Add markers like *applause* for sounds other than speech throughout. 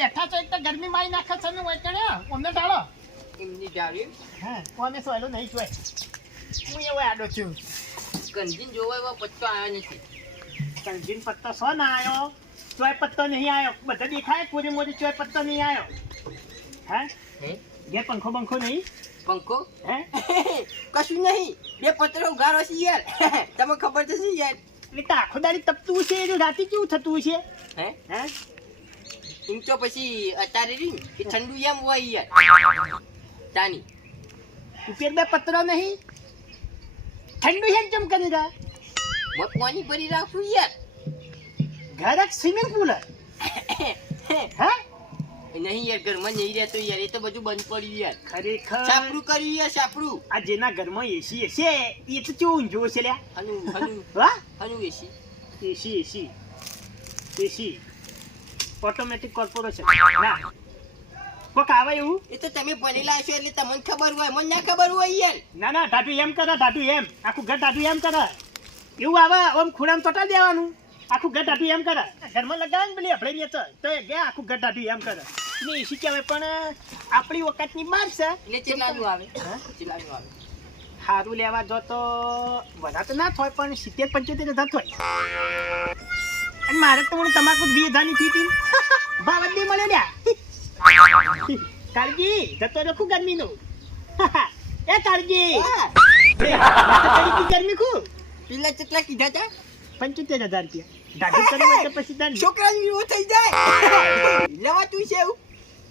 બેઠા છો એક તો ગરમી મારી નાખે છે ને હોય કણે અમને ટાળો. એમની જાળી હા કોને સોયલો નહીં જોય. હું એવો આડો છું. ગંજીન જોવા એવો પત્તો આવ્યો નથી. ગંજીન પત્તો સો ના આવ્યો ચોય પત્તો નહીં આવ્યો બધા દેખાય પૂરી મોરી ચોય પત્તો નહીં આવ્યો હે? હે? ઘેર પંખો બંખો નહીં? પંખો? હે? *laughs* કશું નહીં. બે પત્રો ઉગાડો છે યાર. *laughs* તમને ખબર તો છે યાર. એટલે આખો દાડી તપતું છે એનું રાતે કેવું થતું છે? હે? હે? એમ તો પછી અત્યારે રહી કે એ ઠંડુ એમ હોય યાર. તાની ઉપર બે પતરો નહીં. ઠંડુ હેમ ચમ કરી રહ્યા? મત પાણી ભરી રાખું યાર. ઘર એક સ્વિમિંગ પુલ હે. *laughs* નહીં યાર ઘરમાં નહીં રહેતો યાર એ તો બધું બંધ પડ્યું યાર. ખરેખર. સાપરું કર્યું યાર સાપરું આ જેના ઘરમાં એસી હશે એ તો કેવું ઊંઝો છે લ્યા? હનુ હનુ. હા? હનુ એસી એસી એસી એસી ઓટોમેટિક કોર્પોરેશન ના. કોક આવે એવું? એ તો તમે ભણેલા છો એટલે તમને ખબર હોય મને ના ખબર હોય યાર. ના ના ટાટુ એમ કરે ટાટુ એમ. આખું ઘર ટાટુ એમ કરે. એવું આવે આમ ખૂણામાં ચોટા દેવાનું. આખું ઘર ટાટુ એમ કરે. ઘરમાં લગાવે ને પેલી આપણે તો. તો એ ગયા આખું ઘર ટાટુ એમ કરે. ને એસી કહેવાય પણ આપણી વખતની માર છે. એટલે ચિલાનું આવે. હા? ચેટલાનું આવે. સારું લેવા જો તો વધારે તો ના થાય પણ સિત્તેર પંચોતેર હજાર થાય. અને મારે તો મને તમાકુ જ હજારની ફી હતી ભાવ જ મળે લ્યા *laughs* કાળજી જતો રખું ગરમીનું. *laughs* એ કાળજી હા, ગરમી ખું પેલા ચેટલા કીધા તા? પંચોતેર હજાર રૂપિયા. ઢાઢું કરવું તો પછી તાન છોકરાનું એવું થઈ જાય. *laughs* લેવાતું છે એવું?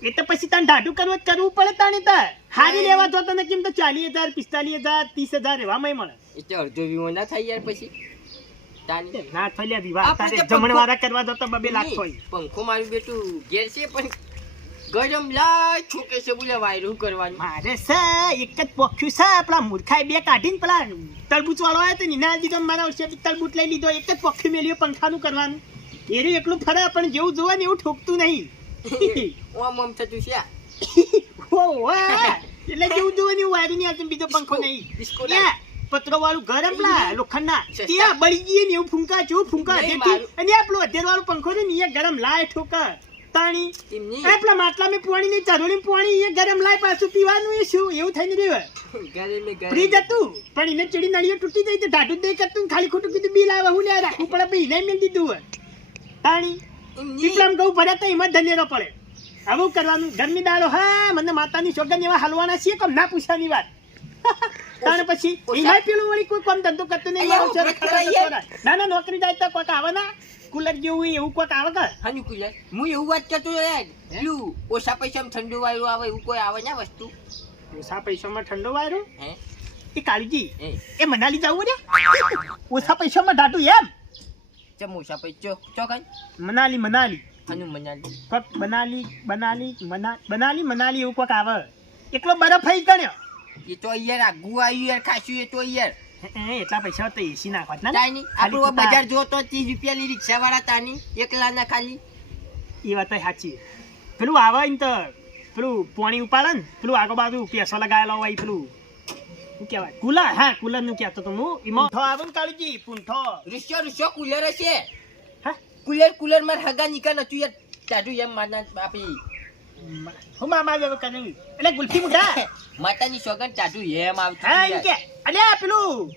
એ તો પછી તાર ઢાઢું કરવું જ કરવું પડે તાને તાર હારી લેવા તો તને કેમ તો ચાલીસ હજાર પિસ્તાલીસ હજાર ત્રીસ હજાર એવામાં મળે. એટલે અડધો વીમો ના થાય યાર પછી. તાની ના થલ્યા વિવાહ તારે જમણવારા કરવા જતો બબે લાખ હોય. પંખો મારું બેટું ઘેર છે પણ ગરમ લાય છોકે છે બોલે વાયરું કરવાનું? મારે છે એક જ પોખ્યું છે આપણા મૂર્ખાએ બે કાઢીને પેલા તરબૂચ વાળો આવ્યો તો નિના દીધો મારા વર્ષે તરબૂચ લઈ લીધો એક જ પોખ્યું મેલ્યું પંખાનું કરવાનું. એરું એકલું ફરે પણ જેવું જોવે ને એવું ઠોકતું નહીં. *laughs* ઓમ ઓમ થતું છે. *laughs* ઓ એટલે જેવું જોવે ને એવું વાયરું નહીં આવતું બીજો પંખો નહીં. પત્રો વાળું ઘર એમ પેલા લોખંડના. ત્યાં બળી ગઈ ને એવું ફૂંકા જેવું ફૂંકા દેતી. અને આ પેલો હજેર વાળો પંખો છે ને એ ગરમ લાય ઠોકર. તાણી. એ પેલા માટલામાં પાણી નહીં ચરોડી પાણી એ ગરમ લાય પાછું પીવાનું એ શું? એવું થઈને રહ્યું ફ્રીજ હતું પણ એને ચડી નળીઓ તૂટી ગઈ તો ઢાઢું દઈ કરતું ખાલી ખોટું કીધું બિલ આવે હું લે રાખવું પડે ભાઈ એને મેળ દીધું હોય તાણી. નહીં. ઘઉં ભર્યા તો એમાં ધનેરો પડે. આવું કરવાનું. ગરમી દાડો હા મને માતાની સોગન એવા હલવાના છીએ કમ ના પૂછવાની વાત? તાણે પછી ઓછા- પેલું વળી કોઈ કામ ધંધો કરતું નહીં. ના ના નોકરી જાય તો કોક આવે ના. કુલર જેવું એવું કોક આવે કે હાની કુલર હું એવું વાત કરતો યાર. પેલું ઓછા પૈસામાં ઠંડુ વાયરું આવે એવું કોઈ આવે ને વસ્તુ. ઓછા પૈસામાં ઠંડો વાયરું હે? એ કાળજી એ મનાલી જવું ને ઓછા પૈસામાં ઢાટું એમ? ચમ ઓછા પૈસા? ચોકન મનાલી મનાલી. હાનું મનાલી. કોક બનાલી બનાલી મના બનાલી મનાલી એવું કોક આવે. એટલો બરફ થઈ ગણ્યો. એ તો યાર આગુ આવ્યું યાર ખાસું એ તો યાર. એ એટલા પૈસા તો એસી નાખવા ના. નહીં. આપણું બજાર જો તો ત્રીસ રૂપિયા લી રિક્ષા વાળા તાની એકલા ના ખાલી. એ વાત સાચી. પેલું આવે ને તો પેલું પોણી ઉપાડે ને પેલું આગળ બાજુ પેસો લગાવેલો હોય પેલું. કહેવાય? કુલર હા કુલરનું કહેતો તો હું. એમાં આવે ને કાળજી પૂંઠો. રૂસ્યો રૂસ્યો કુલર હશે. હા? કુલર કુલર મારે હગા નીકળ નતું યાર ટાઢું એમ માના આપી. હું મામા એટલે ગુલ્ફી મુઢા? માતાની સોગન ટાઢું એમ આવતું હા એમ કે. અલે પેલું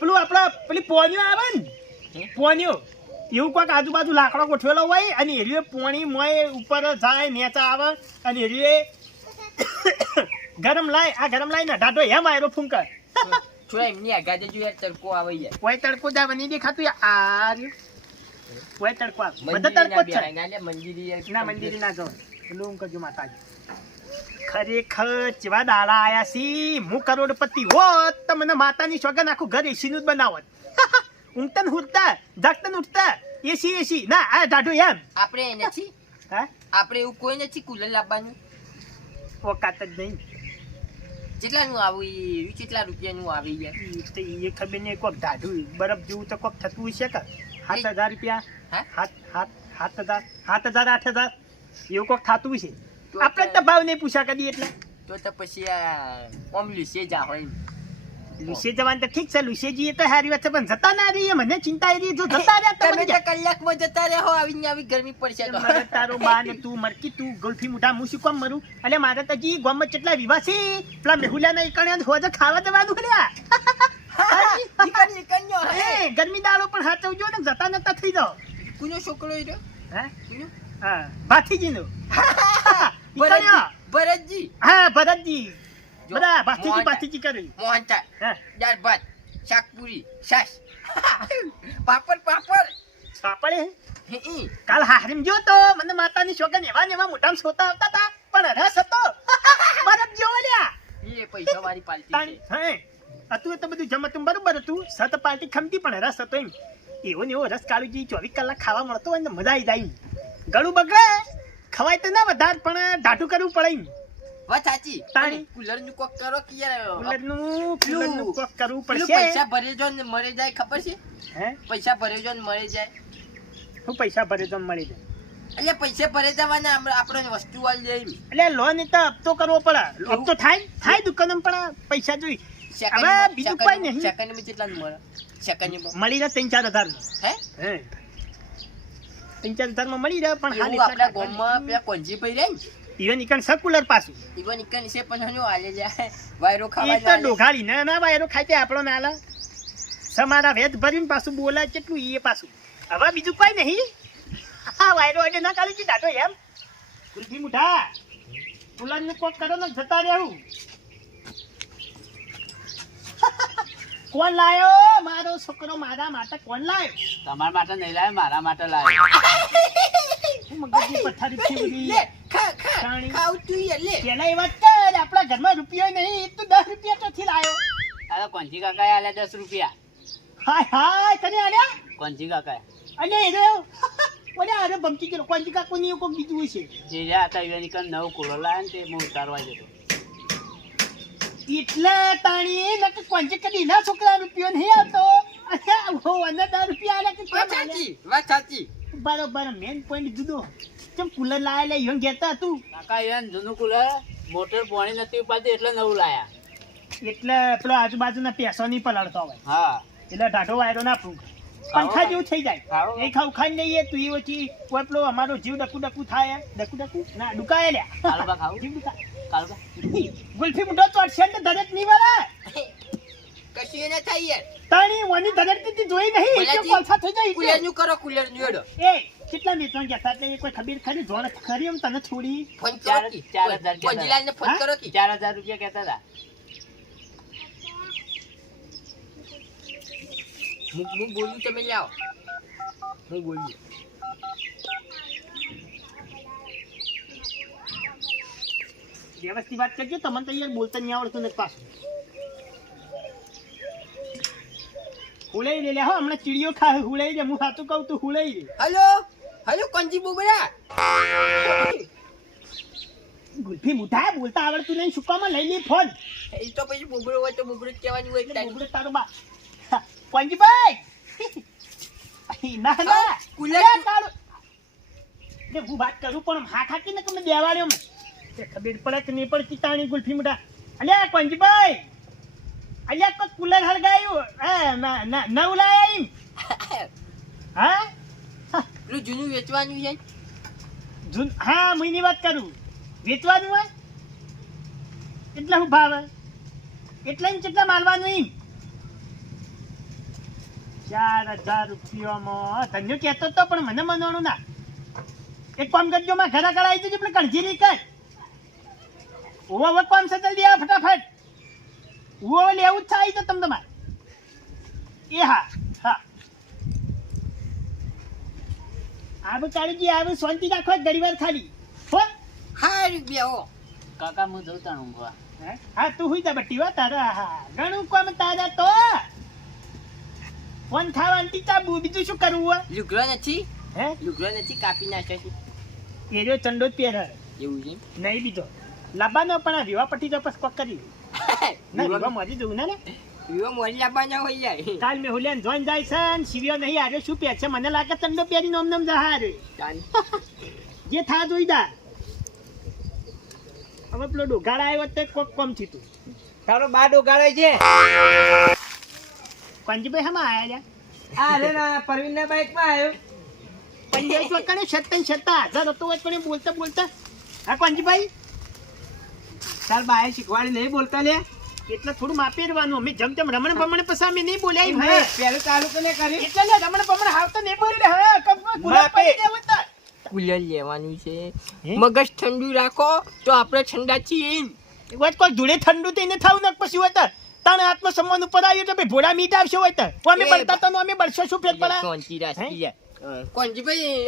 પેલું આપણા પેલી પોણીઓ આવે ને? પોણીઓ. એવું કોઈક આજુબાજુ લાકડો ગોઠવેલો હોય અને એરીએ પોણી મોય ઉપર જાય નેચા આવે અને એરીએ ગરમ લાય આ ગરમ લાય ને ઢાઢો એમ આયરો ફૂંકર થોડા એમની આગા જજો યાર તડકો આવે યાર કોઈ તડકો જાવ નહીં દેખાતું યાર. કોઈ તડકો આવે. બધા તડકો જ છે. ના મંદિરે ના જાવ. હું કરજો માતાજી ખરેખર ચેવા દાડા આયા સી હું કરોડપતિ હોત તો મને માતાની સોગન આખું ઘર એસીનું જ બનાવત. *laughs* ઊંઘતા ને ઉઠતા જાગતા ઉઠતા એસી એસી ના આ ઢાઢું એમ. આપણે એ નથી હા? આપણે એવું કોઈ નથી કુલર લાવવાનું? ઓકાત જ નહીં. કેટલાનું આવું કેટલા રૂપિયાનું આવી જાય એ ખબર નહીં કોક દાઢું બરફ જેવું તો કોક થતું હશે કે? સાત હજાર રૂપિયા? હા? સાત સાત સાત હજાર સાત હજાર આઠ હજાર? એવું કોક થતું છે આપણે તો ભાવ નહીં પૂછા કરી એટલે. તો તો પછી ઓમ લુસે જા હોય. લુસે જવાન તો ઠીક છે લુસે જઈએ તો સારી વાત છે પણ જતા ના રહીએ મને ચિંતા એ રહી જો જતા રહ્યા તો મને કલાકમાં જતા રહો આવીને આવી ગરમી પડશે તો. મારે તારો બા ને તું મરકી તું ગોલ્ફી મુઠા હું શું કામ મરું? એટલે મારે તો જી ગામમાં કેટલા વિવાહ છે પેલા મેહુલિયાના ઈકણે હોજે ખાવા ઈકન ઈકનનો ગરમી દાળો પણ હાચવજો ને જતા નતા થઈ જાઓ. કુનો છોકરો એ હે? કુનો? હા ભાથીજીનો ભરતજી ઈકણ્યો. ભરતજી હા ભરતજી જો, બધા ભાથીજી મોહન- ભાથીજી કરી મોહનથાળ હા દાળ ભાત શાકપુરી છાશ પાપડ પાપડ સાપડે હે ઈ. કાલ હારીમ જો તો મને માતાની શોગન એવા ને એવા મોટામાં સોતા આવતા હતા પણ રસ હતો બરફ જેવો લ્યા એ પૈસા વાળી પાલટી તાણી હે હતું તો બધું જમતું બરોબર હતું સત પાર્ટી ખમતી પણ રસ હતો એમ એવો ને એવો રસ કાળુજી ચોવીસ કલાક ખાવા મળતો હોય ને મજા આવી જાય ગળું બગડે. ખવાય તો ના વધારે પણ ઢાટું કરવું પડે વાત સાચી. તાણી. કુલરનું કોક કરો કે યાર? કુલરનું કોક કરવું પડશે. પૈસા ભરે જો ને મરે જાય ખબર છે? હે? પૈસા ભરે જો ને મરે જાય. હું પૈસા ભરે તો મળી જાય? એટલે પૈસા ભરે જવાના આપણે આપણે વસ્તુ વાળી જાય એટલે લોન તો હપ્તો કરવો પડે. હપ્તો થાય થાય દુકાનમાં પણ પૈસા જોઈ. હવે બીજું કોઈ નહીં. સેકન્ડમાં કેટલા મળે. સેકન્ડ મળી જાય ત્રણ ચાર હજાર. હે? હે. ત્રણ ચારમાં મળી રહ્યા પણ હાલ આપણા ગામમાં પેલા કોંજી ભાઈ રહે ને? ઈવન ઈકણ સર્કુલર પાછું. ઈવન ઈકન છે પણ હાલે જાય વાયરો ખાવા એ તો જાય ના ના વાયરો ખાઈ તે આપણો ના આલા સમારા વેદ ભરીને પાછું બોલાય કેટલું એ પાછું. હવે બીજું કોઈ નહીં. આ વાયરો એટલે ના કાઢી દાટો એમ. કુલ્ફી મુઠા પુલાન કોક કરો ને જતા રહેવું. કોણ લાયો? મારો છોકરો મારા માટે કોણ લાયો? તમારા માટે નહીં લાયો મારા માટે લાવ્યો હું મગજની પથારી છે બધી. લે ખા ખા. ખાવ તું લે. પેલા એ વાત કર આપણા ઘરમાં રૂપિયો નહીં તો દસ રૂપિયા તોથી લાયો. આ કોંજી કાકા કાકાએ આલ્યા દસ રૂપિયા. હાય હાય તને આલ્યા? કોંજી કાકા અને એ રહ્યો? ઓલે અરે બમકી ગયો. કોંજી કાકો કોની કોક બીજું હશે જે રહ્યા હતા એની કન નવ કોળો લાયા ને તે હું ઉતારવા જતો. એટલે તાણી નકે કોંજે કદી ના છોકરા રૂપિયો નહીં આવતો હો અને દસ રૂપિયા આલે કે વાત સાચી વાત સાચી. બરોબર મેન પોઈન્ટ જુદો. ચમ કુલર લાયા લે યોન ગેતા તું? કાકા એને જૂનું કુલર મોટર પાણી નથી ઉપાતી એટલે નવું લાયા. એટલે પેલો આજુબાજુના પેસો નહીં પલાળતો હોય. હા. એટલે ઢાઢો વાયરો ના ફૂંક. પંખા જેવું થઈ જાય. એ ખાવ ખાઈ લઈએ તું એ ઓછી કોઈ અમારો જીવ ડકુ ડકુ થાય. ડકુ ડકુ? ના ડુકાય લે કાલબા ખાવ? જીવ ડુકા ગુલ્ફી મુંડો તો અડશે ને દરેકની વળે કશી એને થાય યાર. તાણી વાની તી જોઈ નહીં. એટલે કોલસા થઈ જાય કુલરનું કરો કુલરનું એડો એ કેટલા વેચવા ગયા હતા? તે કોઈ ખબર ખરી? જોણ ખરી એમ તને છોડી ફોન કરો ચાર- કી ચાર હજાર કહેતા. કોંજીલાલ ને ફોન હા? કરો કી. ચાર હજાર રૂપિયા કહેતા હતા. હું હું બોલું તમે લાવો હું બોલું વ્યવસ્થિત વાત કરજો તમને તો યાર બોલતા નહીં આવડતું ને પાછું હુલાઈ રે લે હો હમણાં ચીડીઓ ખા હુલાઈ રે હું સાચું કહું તું હુલાઈ રે હલો હલો કંજી બોબરા ગુલ્ફી મુઠા બોલતા આવડતું નહીં સુકામાં લઈ લે ફોન એ તો પછી બોબરો હોય તો બોબરો જ કહેવાનું હોય બોબરો. તારો બા કોંજીભાઈ ના ના અલ્યા તારું ને હું વાત કરું પણ હા ને તમે દેવાડ્યો મેં. તે ખબર પડે કે નહીં પડતી તાણી ગુલ્ફી મુઠા અલ્યા કોંજીભાઈ અલ્યા કોઈ કુલર હળગાયું? હા ના ના નવ લાયા એમ. હા? પેલું જૂનું વેચવાનું છે? જૂન હા મહિની વાત કરું. વેચવાનું હોય? એટલે હું ભાવે? એટલે કેટલા માલવાનું એમ? ચાર હજાર રૂપિયામાં. ધન્યો કહેતો તો પણ મને મનવાનું ના. એક કામ કરજો માં ઘરા ઘરા આવી જજો પેલે કણજી નહીં કર. ઓવા હવે કામ સદલ દે ફટાફટ. ઓવા લેવું જ થાય તો તમ તમારે. એ હા હા. આવું કાળીજી આવું શાંતિ રાખો ઘડી વાર ખાલી. હો? હા રૂપિયા હો. કાકા હું જઉં તાણ ઊંઘવા. હે? હા તું હુઈ જા બટ્ટી વા તારા હા. ઘણું કામ તારા તો. ફોન ખાવાનું ટીચા બીજું શું કરવું હોય? લુગડો નથી? હે? લુગડો નથી કાપી નાખે છે. એરિયો ચંડો જ પહેરે એવું છે નહીં બીજો. લાંબાનો પણ આ વિવાહ પટ્ટી તો પછી કોક કરી *laughs* ના વિવાહ મરી જવું ને વિવાહ મરી મોડી હોય જાય *laughs* કાલ મેં હુલિયાન જોઈન જાય છે ને શિવ્યો નહીં આરે શું પહેર છે? મને લાગે ચંડો પહેરી નોમ નોમ જહારે *laughs* જે થા જોઈ દા. હવે પેલો ડોગાડા આવ્યો તે કોક કોમ થયું તારો બા ડોગાડે છે. કંજીભાઈ હમા આયા લ્યા આ રે ના પરવીન ના બાઈકમાં આવ્યો પંજાબી તો છત્તા છત્તા હાજર હતો હોય બોલતા બોલતા. હા કંજીભાઈ તાર બાએ શીખવાડી નહીં બોલતા લે. એટલે થોડું માપી રહેવાનું અમે જમ તેમ રમણ ભમણ પછી અમે નહીં બોલ્યા હવે પેલું ચાલુ કરી એટલે લે રમણ ભમણ હાવતો નહીં બોલી હવે ગુલાબ. પડી જાય કુલર લેવાનું છે. મગજ ઠંડુ રાખો તો આપણે ઠંડા છીએ. એ વાત કોઈ ધૂળે ઠંડુ થઈને થાવ નાખ પછી તો તણ આત્મસન્માન ઉપર આવ્યું તો ભાઈ ભોળા મીઠા આવશે હોય તો. અમે બળતા તો અમે બળશો શું ફેર પડે? હે? જાય કોણજીભાઈ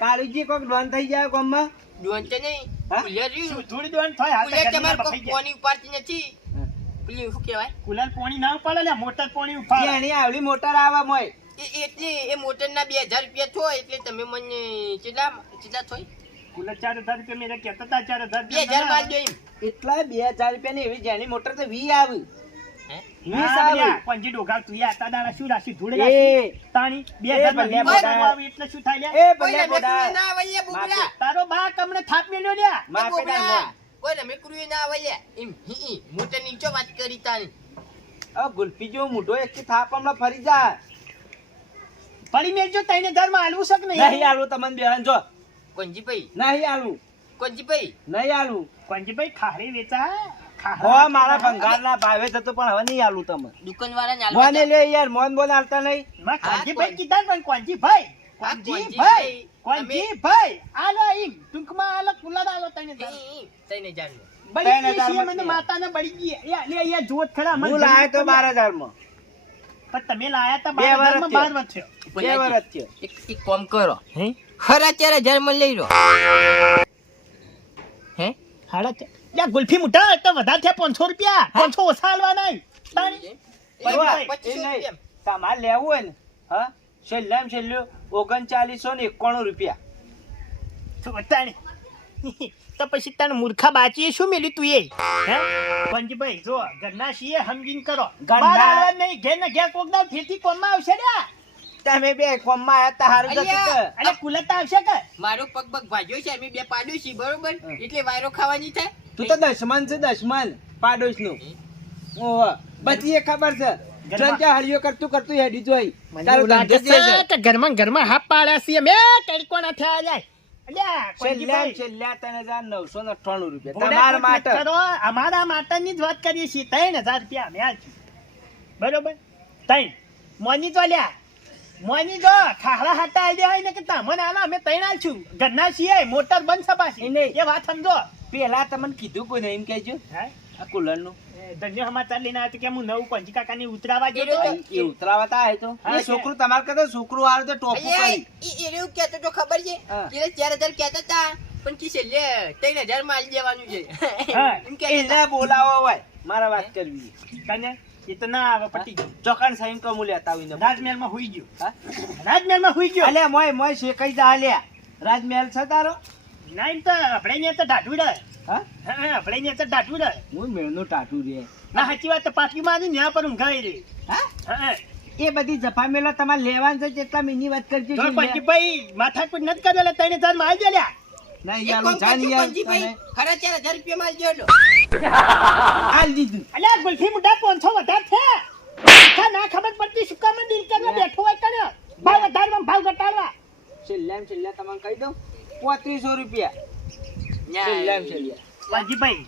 કાળુજી કોક ડોન થઈ જાય ગામમાં? ડોન તો નહીં? કુલર. ધૂળ દોન થાય? હાલ તમારે. પાણી ઉપાડતી નથી? પેલી શું કહેવાય? કુલર પોણી ના ઉપાડે ને મોટર પોણી ઉફાળે. એની આવડી મોટર આવા મોય. એ- એટલે એ મોટરના બે હજાર રૂપિયા થો એટલે તમે મને કેટલા કેટલા થોય? કુલર ચાર હજાર રૂપિયા મેં કહેતા હતા ચાર હજાર બે હજાર બાદ દો એટલા બે હજાર રૂપિયા ની એવી જેની મોટર તો વી આવી હે? વીસ હા, આવી લ્યા, કોણજી ડોગાવ તું યા તાડા શું રાશી ધૂળ તાણી બે હજારમાં ભલે વીસ હજાર બોડા. આવે એટલે શું થાય લ્યા? એ કોઈ ભલે રમે બોડા કુરુએ ના આવે લ્યા, બોબડા. તારો બા કમને થાપ મેલ્યો લ્યા એ માપે બોબડા. તાર મોય. કોઈ રમે કુરુએ ના આવે એમ હી હી. નીચો વાત કરી તારી હવે ગુલ્ફી મોટો એક થાપ હમણાં ફરી જા ફરી મેળજો ત્રણ ધર્મમાં હાલવું શક નહીં નહીં આલું તમને બેહન જો કોંજીભાઈ નહીં આલું. કોંજીભાઈ નહીં આલું. કોણજીભાઈ ખારી વેચા હો મારા ભંગારના ભાવે જતો પણ હવે નહીં આલું તમે. દુકાન વાળા મોને લે યાર મોન બોલ આલતા નહીં. માં હા, કોણજીભાઈ કોણ- કીધા પણ કોણજીભાઈ હા, કોણજીભાઈ કોણજીભાઈ. કોણજીભાઈ આલો ઈમ. ટૂંકમાં આલો કુલર આલો ત્રણ હજાર ત્રણ બળી ગઈ માં મને માતાને બળી ગઈ. લે અહીંયા જોત ખરા મને હું તો જરૂર બાર પડી. હજારમાં પણ તમે લાયા તા વર્ષ વર્ષ થયો. બે વર્ષ થયો. એક એક કામ કરો. ખરા ચાર હજારમાં લઈ લો હે? હાડા છે યા ગુલ્ફી મુઠા તો વધારે થયા પાંચસો રૂપિયા. પાંચસો ઓછા હાલવા નહીં. તમારે લેવું હોય ને. હા? છેલ્લામાં છેલ્લું ઓગણચાલીસો ને એકાણું રૂપિયા. તો તાણી. તો પછી તને મૂર્ખા બાચીએ શું મેલ્યું તું એ? હે? પંજભાઈ જો ઘરના છીએ સમજીને કરો. ઘરના- નહીં. ઘેર ને ઘેર કોક દાવ ફેરથી કોમમાં આવશે ને તમે બે કોમમાં આયા તા હારું જતું અને કુલર આવશે કે? મારો પગ પગ ભાજ્યો છે અમે બે પાડ્યું છે બરોબર એટલે વાયરો ખાવાની છે તું તો દશમન છે દશમન પાડોશનું ઓહો બધી એ ખબર છે. કરતું કરતું હેડી જોઈ. લાગે. કે ઘરમાં ઘરમાં હાફ પાડ્યા છીએ. મેં ના થયા જાય. અમારા માતાની જ વાત કરીએ છીએ. ત્રણ હજાર રૂપિયા બરોબર? ત્રણ. મોની તો લ્યા. મોની જો ખાડા હાટા આવી હોય ને કે તમને આલા અમે ત્રણ છું ઘરના છીએ મોટર બંધ છે પાછી. એ એ વાત સમજો. પેલા તમને કીધું કોઈ નહીં એમ કહેજો. હે? આ કુલરનું ધન્ય સમાચાર લઈને આવ્યો કે હું નવું પંજી કાકાની ઉતરાવા ગયો એ તો. એ ઉતરાવતા આવે તો. એ છોકરું તમારે કહેતો છોકરું હારું તો ટોપું કરી. એ એવું કહેતો તો ખબર છે. કે ચાર હજાર કહેતા તા પણ કે લે ત્રણ હજારમાં આલી દેવાનું છે. હા. એમ કે બોલાવો હોય મારા વાત કરવી. તને એ તો ના આવે પટી ચોકન સાઈન કમુ લેતા હોય ને રાજમહેલમાં હુઈ ગયો. હા? રાજમહેલમાં હુઈ ગયો. અલ્યા મોય મોય કઈ જા અલ્યા. રાજમહેલ છે તારો? ના એમ તો આપણે ને તો ઢાઢું રહે. હા? આપણે ને તો ઢાઢું રહે. હું મેળનું ટાટું રે. ના સાચી વાત તો પાટલી મારી ત્યાં પર ઊંઘાઈ રહી હા? એ બધી જફા મેલો તમારે લેવાનું છે જેટલા મિની વાત કરજો તો પંજીભાઈ માથાકૂટ નથી કરે એટલે ત્રણ હજારમાં આવી ગયા નહીં યાર હું જાણી યાર પંજીભાઈ, તને ચાર હજાર રૂપિયા માં આલજો એટલો. દીધું. અલ્યા ગુલ્ફી મુઢા પાંચસો વધારે છે. આખા ના ખબર પડતી સુકા કામ ડીલ કરવા બેઠો હોય કરે ભાવ વધારવા ભાવ ઘટાડવા. છેલ્લા છેલ્લા તમને કહી દઉં. પોત્રીસો રૂપિયા. છેલ્લા છેલ્લા. પંજીભાઈ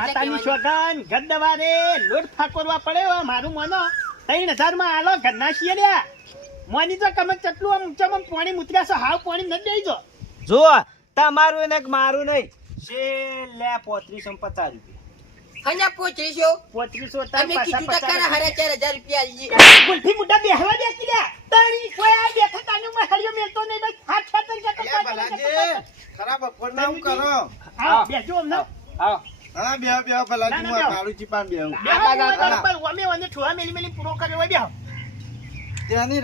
માતાની સોગન ઘર દવારે લોટ ફાકોરવા પડે મારું મનો. ત્રણ હજારમાં આલો ઘરના લ્યા મોની તો કમક ચટલું આમ ઊંચામાં પાણી મુતર્યા છે હાવ પાણી નથી દઈ જો. તમારું ને મારું નહીં. છેલ્લા પોત્રીસો ને પચાસ રૂપિયા. હન્યા પોચીસો. પોત્રીસો તમે કીધું તો ખરા હરે ચાર હજાર રૂપિયા આલજે. ગુલ્ફી મુઢા બેહવા દે લ્યા. તાણી કોઈ આ બેઠા તાનું માં હરિયો મેલતો નહીં બસ હાથ ખેતર ખેતર ખરાબ બપોરના હું કરો. હા બેજો અમને આવો હા. ભલાજી ના, ના, કાળુજી પાન મેલી મેલી પૂરો કર્યો હોય બેહો.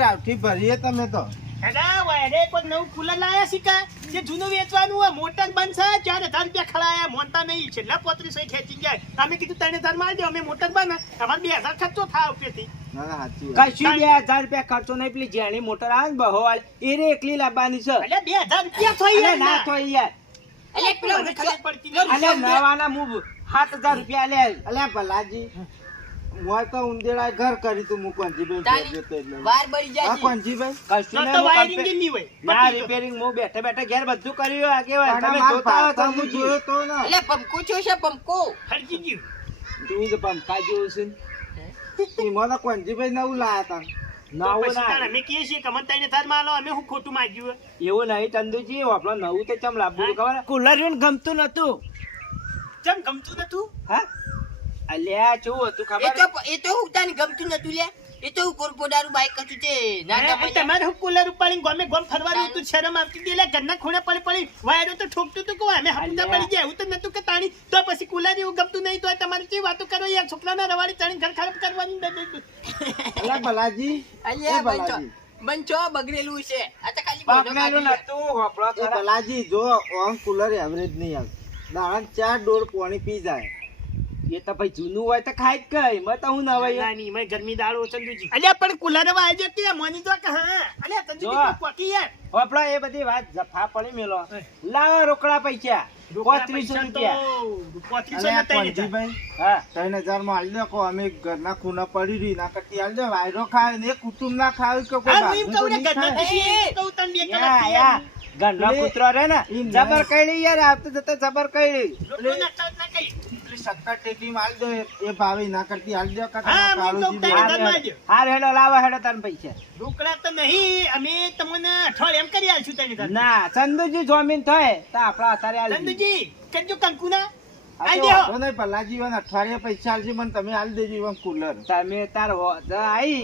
રાવઠી ભરીએ તમે તો. અલા, વાયરે કોઈ નવું કુલર લાયા છે જે જૂનું વેચવાનું હોય, મોટર બંધ છે, ચાર હજાર રૂપિયા ખળાયા, મોનતા નહીં. છેલ્લા પોત્રીસો ખેંચી ગયા. અમે કીધું ત્રણ હજારમાં આલજો, અમે મોટર બંધ, અમારે બે હજાર ખર્ચો થાય ઉપરથી. કશું બે હજાર રૂપિયા ખર્ચો નહીં પેલી જેણી મોટર આવે ને બહો વાળી એ રે એકલી લાવવાની છે એટલે બે હજાર રૂપિયા અરે ના. તો યાર નથી. નવાના સાત હજાર રૂપિયા લે અલ્યા ભલાજી મોય તો ઉંદેડાએ ઘર કરી તું હું કોંજીભાઈ તારી એટલે. વાર બળી હા જાય કોંજીભાઈ કશું ના તો હું વાયરિંગ કમ્પે- હોય. ના રિપેરિંગ મો બેઠા બેઠા ઘેર બધું કર્યું આગેવાન પણ તમે જોતા હો તો હું જોયો તો ના. એટલે પંકો છો છે પંકો ખર્ચી ગયું. તું જ પંખા જેવું છે. ને. એમાં તો કોંજીભાઈ નવું લાયા તા. નવું પછી ના. માં ખોટું માંગ્યું એવું નહીં ચંદુજી આપડે નવું તો ચમ લાવવું ખબર? કુલર ગમતું નતું. ચમ ગમતું નતું? હા? અલ્યા શું હતું એ તો એ તો હું તને ગમતું નતું લે એ તો હું કોરપોડારું બાઈક હતું તે ના હે? તમારે શું કુલર ઉપાડીને ગમે ગમ ફરવાનું હતું? શરમ આવતી હતી? એટલે ઘરના ખૂણે પડી પડી વાયરો તો ઠોકતું હતું કે અમે હપુતા. પડી ગયા એવું તો નતું કે તાણી તો પછી કુલર એવું ગમતું નહીં તો તમારે કેવી વાતો કરો યાર છોકરાના રવાડી તાણી ઘર ખરાબ કરવાની દે- દે- દે. અલ્યા ભલાજી અલ્યા ભલાજી બંચો બગડેલું છે આ તો ખાલી બોનો પકડેલું કાઢી લે. નતું હોપળો ભલાજી જો ઓમ કુલર એવરેજ નહીં આવે દાડા ચાર ડોર પાણી પી જાય એ તો ભાઈ જૂનું હોય તો ખાઈ જ કઈ મેં તો હું નવાઈ ના, નહીં, મેં ગરમી દાડો ચંદુજી અલ્યા પણ કુલર વાય છે તે મોની તો કે હા. અલ્યા ચંદુજી તો પોકી યાર. હોપળો એ બધી વાત જફા પડી મેલો. લાવો રોકડા પૈસા. પોત્રીસો રૂપિયા. ને હા. ત્રણ હજારમાં નાખો. અમે ઘરના ખૂના પડી રહી. ના કરતી હાલ દો. વાયરો ખાય ને કુટુંબ ના ખાય કે કોઈ ને, ઘરના રે ને. જબર કઈ યાર આવતો જતો જબર ના કઈ. પેલી શક્કર ટેટી માં દો એ- ભાવે ના કરતી હાલ દો કાકા હા, હું કાળુજી તો બે. તારે- હાર હેડો. લાવો હેડો તાર પૈસા. રોકડા તો નહીં અમે તમને અઠવાડ એમ કરી આલશું તને તારે. ના ચંદુજી જોમીન થાય. તો આપડા અત્યારે આલ ચંદુજી કરજો કંકુના. અઠવાડિયે પૈસા આલજો મને તમે આલી દેજો કુલર. તમે તાર આઈ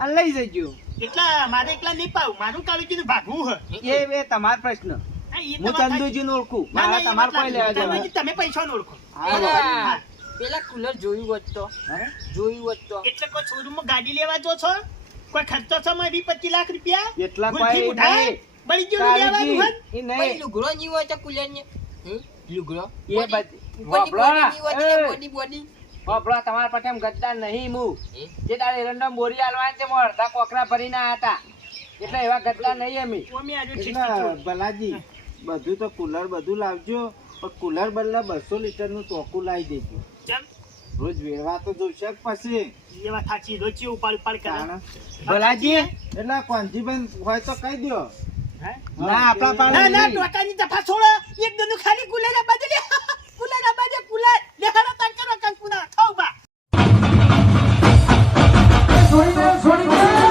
અને લઈ જજો. એટલા મારે એકલા નહીં પાવું. મારું કાળુજીનું ભાગવું હે. એ તમારો પ્રશ્ન. એ હું ચંદુજી નું ઓળખું. ના, ના, મારા તમારે કોઈ લેવા તમે પૈસા ઓળખો. પેલા પેલા કુલર જોયું હોત તો. જોયું હોત તો. એટલે કોઈ શોરૂમમાં ગાડી લેવા જો છો? કોઈ ખર્ચો છો માં વીસ પચીસ લાખ રૂપિયા? એટલા કોઈ ઉઠાય? બળી ગયો લેવાનું હોત નહીં. લુગડો નહીં હોય તો કુલર ને લુગડો? એ બોડી- બધી- બોડી. બોડી વાપરો, તમારા પાસે એમ ગદ્દાર નહીં મુ. જે દાડે રંડમ બોરી આલવા તે મોર અડધા કોકરા ભરી ના હતા. એટલે એવા ગદ્દા નહીં અમે. ઓમે આજે ઠીક એટલે ઠીક. ભલાજી બધું તો કુલર બધું લાવજો. પણ કુલર બદલે બસો લીટરનું ટોકું લાવી દેજો. રોજ વેરવા તો જોશે પછી. એ વાત સાચી રોજ ચી ઉપાડ ઉપાડ કરે? એટલે કોંજીબેન હોય તો કહી દો હે? ના આપણા પાડે ના ના ટોટાની તફા છોડો. એક દનું ખાલી કુલર બદલે *laughs* કુલર બદલે કુલર. લેખાનો તાર કરો કંકુના. ખાવ બા છોડી દો છોડી દો.